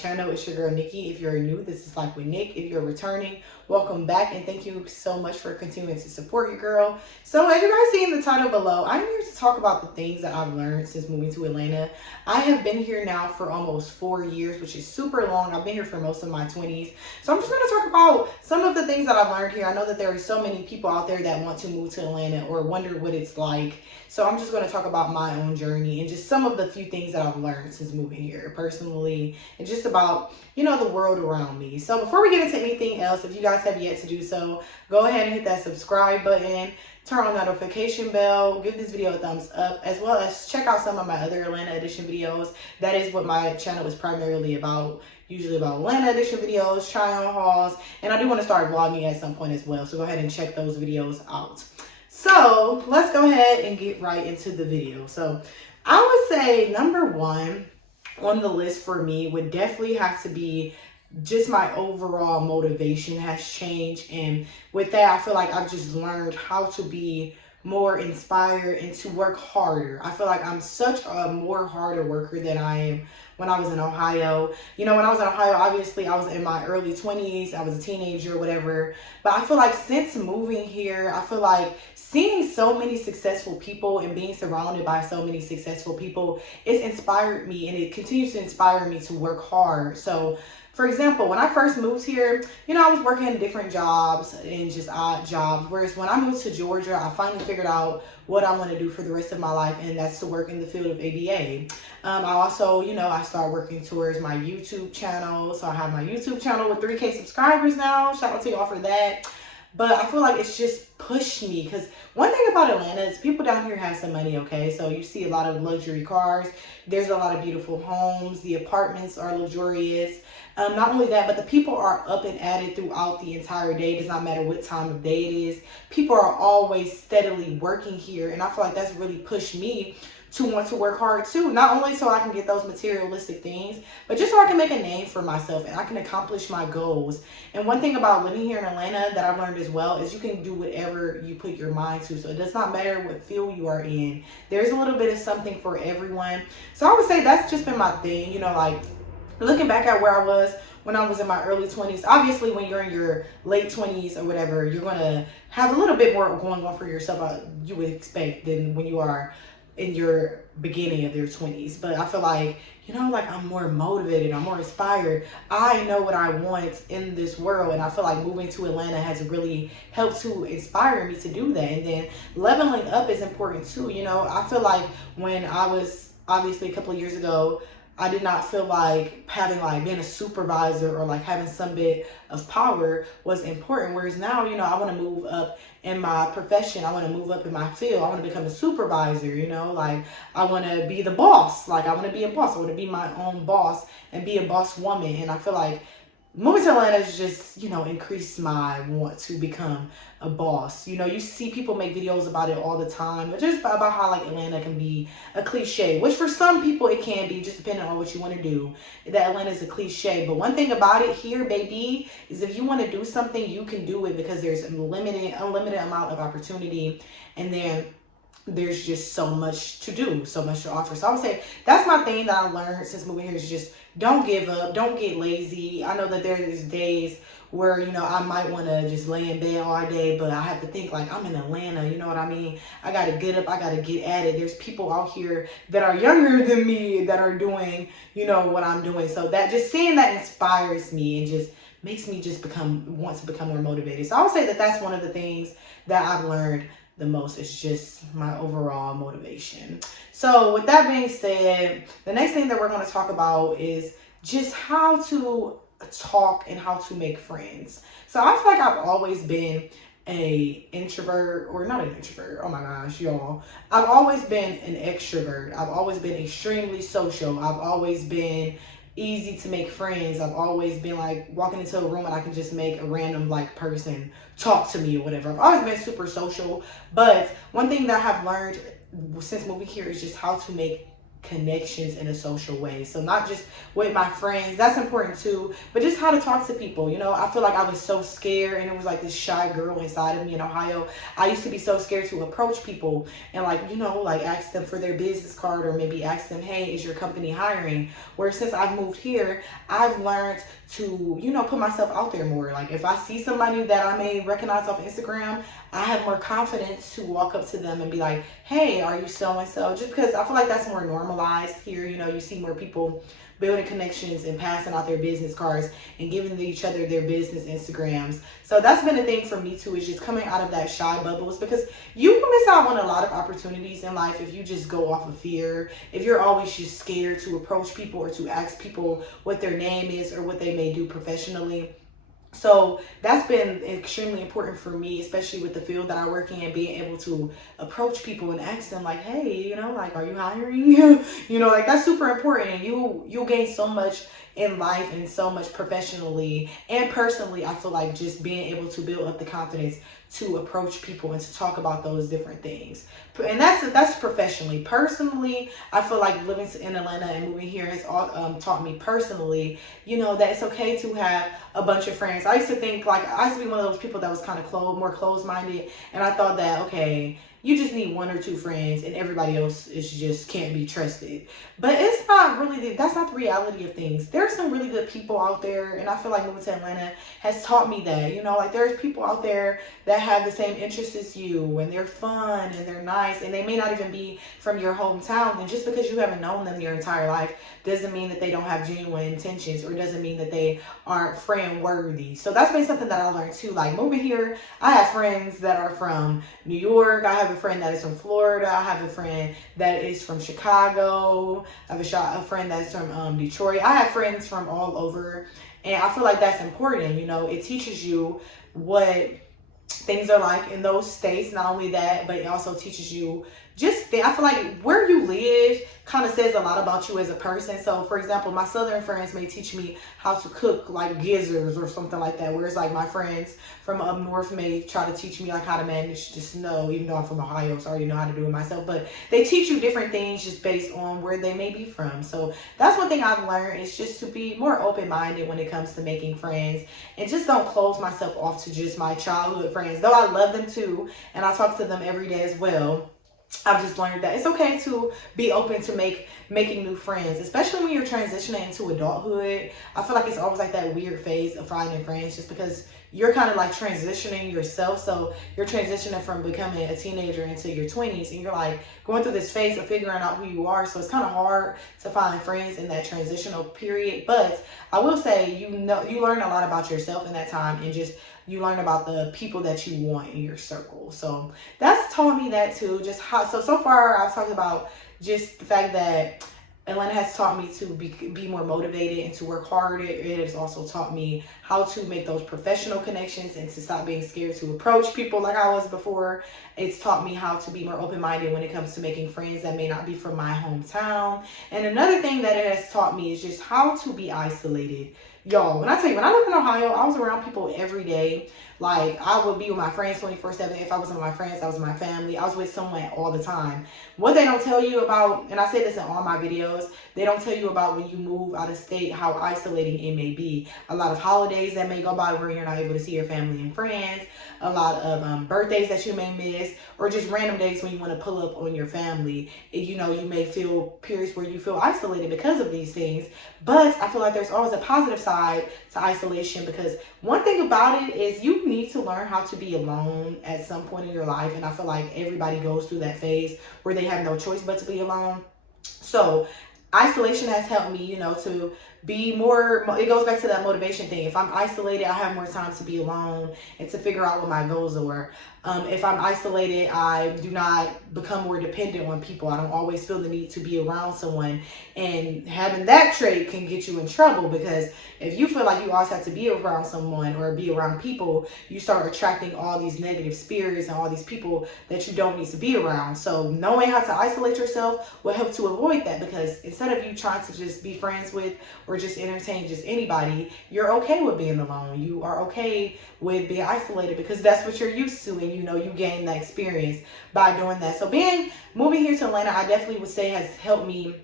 channel. It's your girl Nikki. If you're new, this is Life with Nick. If you're returning, welcome back, and thank you so much for continuing to support your girl. So as you guys see in the title below, I'm here to talk about the things that I've learned since moving to Atlanta. I have been here now for almost 4 years, which is super long. I've been here for most of my 20s. So I'm just going to talk about some of the things that I've learned here. I know that there are so many people out there that want to move to Atlanta or wonder what it's like. So I'm just going to talk about my own journey and just some of the few things that I've learned since moving here personally, and just about, you know, the world around me. So before we get into anything else, if you guys have yet to do so, go ahead and hit that subscribe button, turn on the notification bell, give this video a thumbs up, as well as check out some of my other Atlanta edition videos. That is what my channel is primarily about. Usually about Atlanta edition videos, try on hauls, and I do want to start vlogging at some point as well. So go ahead and check those videos out. So let's go ahead and get right into the video. So I would say number one on the list for me would definitely have to be just my overall motivation has changed. And with that, I feel like I've just learned how to be more inspired and to work harder. I feel like I'm such a more harder worker than I am when I was in Ohio. You know, when I was in Ohio, obviously I was in my early 20s. I was a teenager, whatever. But I feel like since moving here, I feel like seeing so many successful people and being surrounded by so many successful people, it's inspired me, and it continues to inspire me to work hard. So for example, when I first moved here, you know, I was working different jobs and just odd jobs. Whereas when I moved to Georgia, I finally figured out what I want to do for the rest of my life, and that's to work in the field of ABA. I also, you know, I started working towards my YouTube channel. So I have my YouTube channel with 3K subscribers now. Shout out to y'all for that. But I feel like it's just pushed me, because one thing about Atlanta is people down here have some money, okay? So you see a lot of luxury cars. There's a lot of beautiful homes. The apartments are luxurious. Not only that, but the people are up and at it throughout the entire day. It does not matter what time of day it is. People are always steadily working here. And I feel like that's really pushed me to want to work hard too. Not only so I can get those materialistic things, but just so I can make a name for myself and I can accomplish my goals. And one thing about living here in Atlanta that I've learned as well is you can do whatever you put your mind to. So it does not matter what field you are in. There's a little bit of something for everyone. So I would say that's just been my thing, you know, like looking back at where I was when I was in my early 20s. Obviously, when you're in your late 20s or whatever, you're going to have a little bit more going on for yourself, you would expect, than when you are in your beginning of your 20s. But I feel like, you know, like I'm more motivated, I'm more inspired. I know what I want in this world, and I feel like moving to Atlanta has really helped to inspire me to do that. And then leveling up is important too. You know, I feel like when I was, obviously a couple of years ago, I did not feel like having like being a supervisor or like having some bit of power was important. Whereas now, you know, I want to move up in my profession. I want to move up in my field. I want to become a supervisor, you know, like I want to be the boss. Like I want to be a boss. I want to be my own boss and be a boss woman. And I feel like moving to Atlanta has just, you know, increased my want to become a boss. You know, you see people make videos about it all the time, but just about how like Atlanta can be a cliche, which for some people it can be, just depending on what you want to do. That Atlanta is a cliche. But one thing about it here, baby, is if you want to do something, you can do it, because there's unlimited amount of opportunity, and then there's just so much to do, so much to offer. So I would say that's my thing that I learned since moving here, is just don't give up, don't get lazy. I know that there's days where, you know, I might want to just lay in bed all day, but I have to think like I'm in Atlanta, you know what I mean? I got to get up, I got to get at it. There's people out here that are younger than me that are doing, you know, what I'm doing. So that, just seeing that inspires me and just makes me just want to become more motivated. So I would say that that's one of the things that I've learned the most, is just my overall motivation. So with that being said, the next thing that we're going to talk about is just how to talk and how to make friends. So I feel like I've always been a introvert, or not an introvert, oh my gosh, y'all. I've always been an extrovert. I've always been extremely social. I've always been easy to make friends. I've always been like walking into a room and I can just make a random like person talk to me or whatever. I've always been super social. But one thing that I have learned since moving here is just how to make connections in a social way. So not just with my friends, that's important too, but just how to talk to people. You know, I feel like I was so scared, and it was like this shy girl inside of me in Ohio. I used to be so scared to approach people and, like, you know, like ask them for their business card, or maybe ask them, hey, is your company hiring? Where since I've moved here, I've learned to, you know, put myself out there more. Like if I see somebody that I may recognize off Instagram, I have more confidence to walk up to them and be like, hey, are you so-and-so? Just because I feel like that's more normalized here. You know, you see more people building connections and passing out their business cards and giving each other their business Instagrams. So that's been a thing for me too, is just coming out of that shy bubbles, because you can miss out on a lot of opportunities in life if you just go off of fear. If you're always just scared to approach people or to ask people what their name is or what they may do professionally. So that's been extremely important for me, especially with the field that I work in, being able to approach people and ask them like, hey, you know, like, are you hiring? You know, like that's super important. And you'll gain so much in life and so much professionally and personally. I feel like just being able to build up the confidence to approach people and to talk about those different things. And that's professionally. Personally, I feel like living in Atlanta and moving here has taught me personally, you know, that it's okay to have a bunch of friends. I used to think, like, I used to be one of those people that was kind of more closed-minded, and I thought that, okay, you just need one or two friends and everybody else is just can't be trusted. But it's not really, that's not the reality of things. There's some really good people out there, and I feel like moving to Atlanta has taught me that, you know, like there's people out there that have the same interests as you, and they're fun and they're nice, and they may not even be from your hometown. And just because you haven't known them your entire life doesn't mean that they don't have genuine intentions, or doesn't mean that they aren't friend worthy. So that's been something that I learned too. Like moving here, I have friends that are from New York. I have a friend that is from Florida. I have a friend that is from Chicago. I have a friend that's from Detroit. I have friends from all over, and I feel like that's important. You know, it teaches you what things are like in those states. Not only that, but it also teaches you I feel like where you live kind of says a lot about you as a person. So for example, my southern friends may teach me how to cook like gizzards or something like that, whereas like my friends from up north may try to teach me like how to manage the snow, even though I'm from Ohio, so I already know how to do it myself. But they teach you different things just based on where they may be from. So that's one thing I've learned, is just to be more open-minded when it comes to making friends, and just don't close myself off to just my childhood friends, though I love them too and I talk to them every day as well. I've just learned that it's okay to be open to making new friends, especially when you're transitioning into adulthood. I feel like it's always like that weird phase of finding friends, just because you're kind of like transitioning yourself. So you're transitioning from becoming a teenager into your 20s, and you're like going through this phase of figuring out who you are. So it's kind of hard to find friends in that transitional period. But I will say, you learn a lot about yourself in that time, and just you learn about the people that you want in your circle. So that's taught me that too. Just how, so far I've talked about just the fact that Atlanta has taught me to be more motivated and to work harder. It has also taught me how to make those professional connections and to stop being scared to approach people like I was before. It's taught me how to be more open-minded when it comes to making friends that may not be from my hometown. And another thing that it has taught me is just how to be isolated. Y'all, when I tell you, when I lived in Ohio, I was around people every day. Like, I would be with my friends 24/7. If I wasn't with my friends, I was with my family. I was with someone all the time. What they don't tell you about, and I say this in all my videos, they don't tell you about when you move out of state, how isolating it may be. A lot of holidays that may go by where you're not able to see your family and friends. A lot of birthdays that you may miss, or just random days when you want to pull up on your family. You know, you may feel periods where you feel isolated because of these things. But I feel like there's always a positive side to isolation, because one thing about it is you need to learn how to be alone at some point in your life. And I feel like everybody goes through that phase where they have no choice but to be alone. So isolation has helped me, you know, to be more, it goes back to that motivation thing. If I'm isolated, I have more time to be alone and to figure out what my goals are. If I'm isolated, I do not become more dependent on people. I don't always feel the need to be around someone. And having that trait can get you in trouble, because if you feel like you always have to be around someone or be around people, you start attracting all these negative spirits and all these people that you don't need to be around. So knowing how to isolate yourself will help to avoid that, because instead of you trying to just be friends with or just entertain just anybody, you're okay with being alone. You are okay with being isolated because that's what you're used to, and you know you gain that experience by doing that. So moving here to Atlanta, I definitely would say has helped me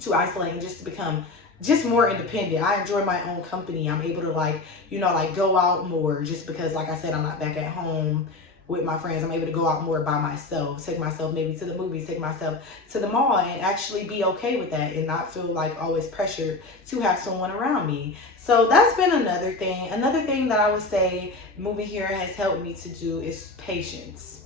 to isolate and just to become just more independent. I enjoy my own company. I'm able to like, like go out more just because, like I said, I'm not back at home with my friends. I'm able to go out more by myself, take myself maybe to the movies, take myself to the mall, and actually be okay with that and not feel like always pressured to have someone around me. So that's been another thing. Another thing that I would say moving here has helped me to do is patience.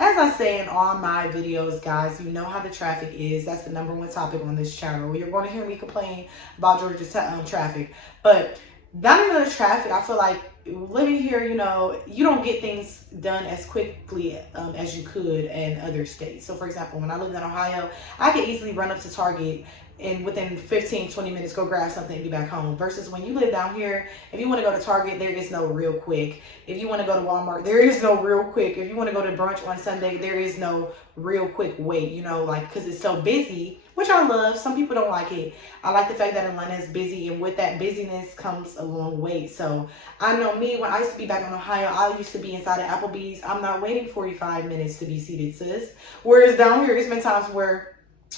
As I say in all my videos, guys, you know how the traffic is. That's the #1 topic on this channel. You're going to hear me complain about Georgia traffic. But not even the traffic, I feel like living here, you don't get things done as quickly as you could in other states. So, for example, when I lived in Ohio, I could easily run up to Target and within 15-20 minutes go grab something and be back home, versus when you live down here, if you want to go to Target, there is no real quick. If you want to go to Walmart, there is no real quick. If you want to go to brunch on Sunday, there is no real quick wait, because it's so busy, which I love. Some people don't like it. I like the fact that Atlanta is busy, and with that busyness comes a long wait. So I know me, when I used to be back in Ohio, I used to be inside of Applebee's. I'm not waiting 45 minutes to be seated, sis. Whereas down here, it's been times where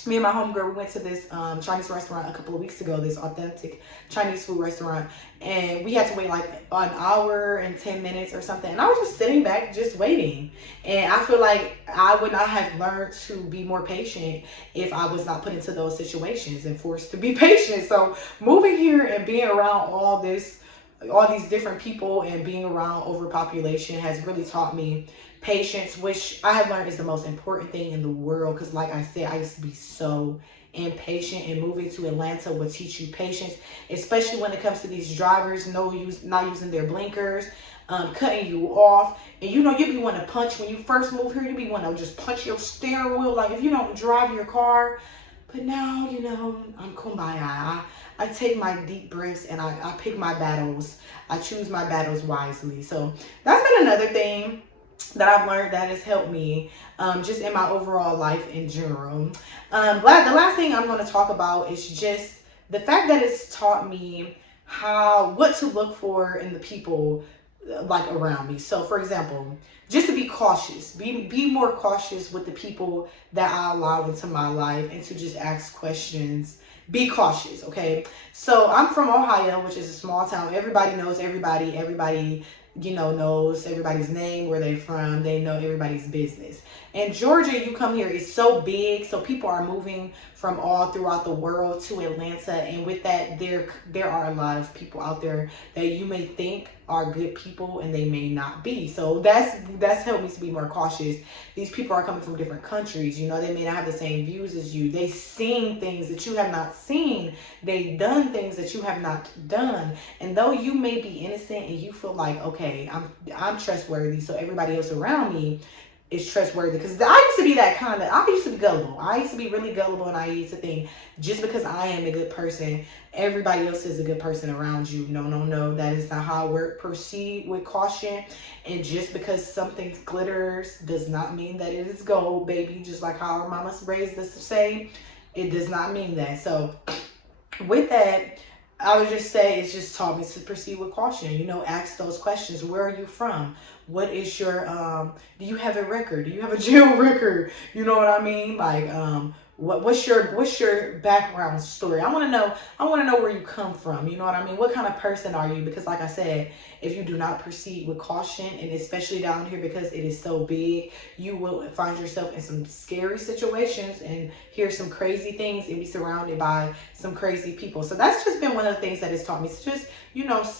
me and my homegirl, we went to this Chinese restaurant a couple of weeks ago, this authentic Chinese food restaurant, and we had to wait like an hour and 10 minutes or something. And I was just sitting back, just waiting. And I feel like I would not have learned to be more patient if I was not put into those situations and forced to be patient. So moving here and being around all these different people and being around overpopulation has really taught me patience, which I have learned is the most important thing in the world. Because like I said, I used to be so impatient, and moving to Atlanta will teach you patience, especially when it comes to these drivers not using their blinkers, cutting you off. And you be wanting to punch when you first move here. You be wanting to just punch your steering wheel, like if you don't drive your car. But now, I'm kumbaya. I take my deep breaths and I pick my battles. I choose my battles wisely. So that's been another thing that I've learned that has helped me just in my overall life in general. The last thing I'm going to talk about is just the fact that it's taught me what to look for in the people like around me. So for example, just to be cautious, be more cautious with the people that I allow into my life, and to just ask questions. Be cautious, okay? So I'm from Ohio, which is a small town. Everybody knows everybody. Everybody knows everybody's name, where they're from. They know everybody's business. And Georgia, you come here, it's so big, so people are moving from all throughout the world to Atlanta. And with that, there are a lot of people out there that you may think are good people, and they may not be. So that's helped me to be more cautious. These people are coming from different countries. They may not have the same views as you. They seen things that you have not seen. They've done things that you have not done. And though you may be innocent and you feel like, okay, I'm trustworthy, so everybody else around me is trustworthy. Because I used to be I used to be gullible. I used to be really gullible, and I used to think just because I am a good person, everybody else is a good person around you. No, that is not how I work. Proceed with caution. And just because something glitters does not mean that it is gold, baby. Just like how our mamas raised us to say, it does not mean that. So with that, I would just say it's just taught me to proceed with caution. Ask those questions. Where are you from? What is your, do you have a record? Do you have a jail record? You know what I mean? Like, what's your background story? I want to know where you come from. You know what I mean? What kind of person are you? Because like I said, if you do not proceed with caution, and especially down here because it is so big, you will find yourself in some scary situations and hear some crazy things and be surrounded by some crazy people. So that's just been one of the things that it's taught me. So just,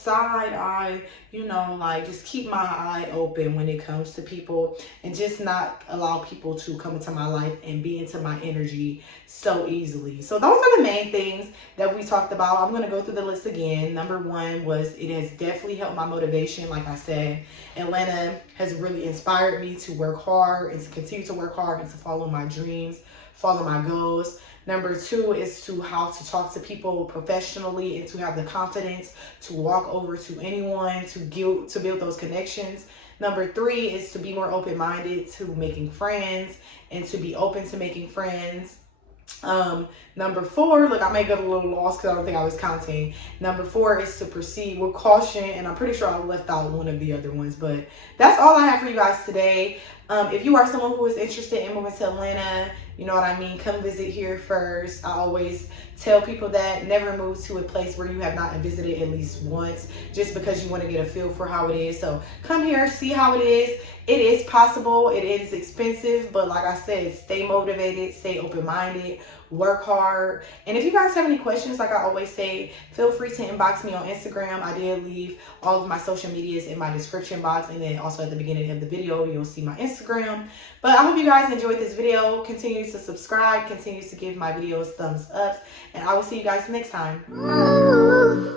side eye, like just keep my eye open when it comes to people, and just not allow people to come into my life and be into my energy so easily. So those are the main things that we talked about. I'm going to go through the list again. #1 was, it has definitely helped my motivation. Like I said, Atlanta has really inspired me to work hard and to continue to work hard and to follow my dreams, follow my goals. #2 is how to talk to people professionally and to have the confidence to walk over to anyone, to build those connections. #3 is to be more open-minded to making friends and to be open to making friends. #4, look, I may get a little lost because I don't think I was counting. #4 is to proceed with caution, and I'm pretty sure I left out one of the other ones, but that's all I have for you guys today. If you are someone who is interested in moving to Atlanta, You know what I mean? Come visit here first. I always tell people that never move to a place where you have not visited at least once, just because you want to get a feel for how it is. So come here, see how it is. It is possible. It is expensive, but like I said, stay motivated, stay open-minded, work hard. And if you guys have any questions, like I always say, feel free to inbox me on Instagram. I did leave all of my social medias in my description box, and then also at the beginning of the video you'll see my Instagram. But I hope you guys enjoyed this video. Continue to subscribe, continue to give my videos thumbs up, and I will see you guys next time.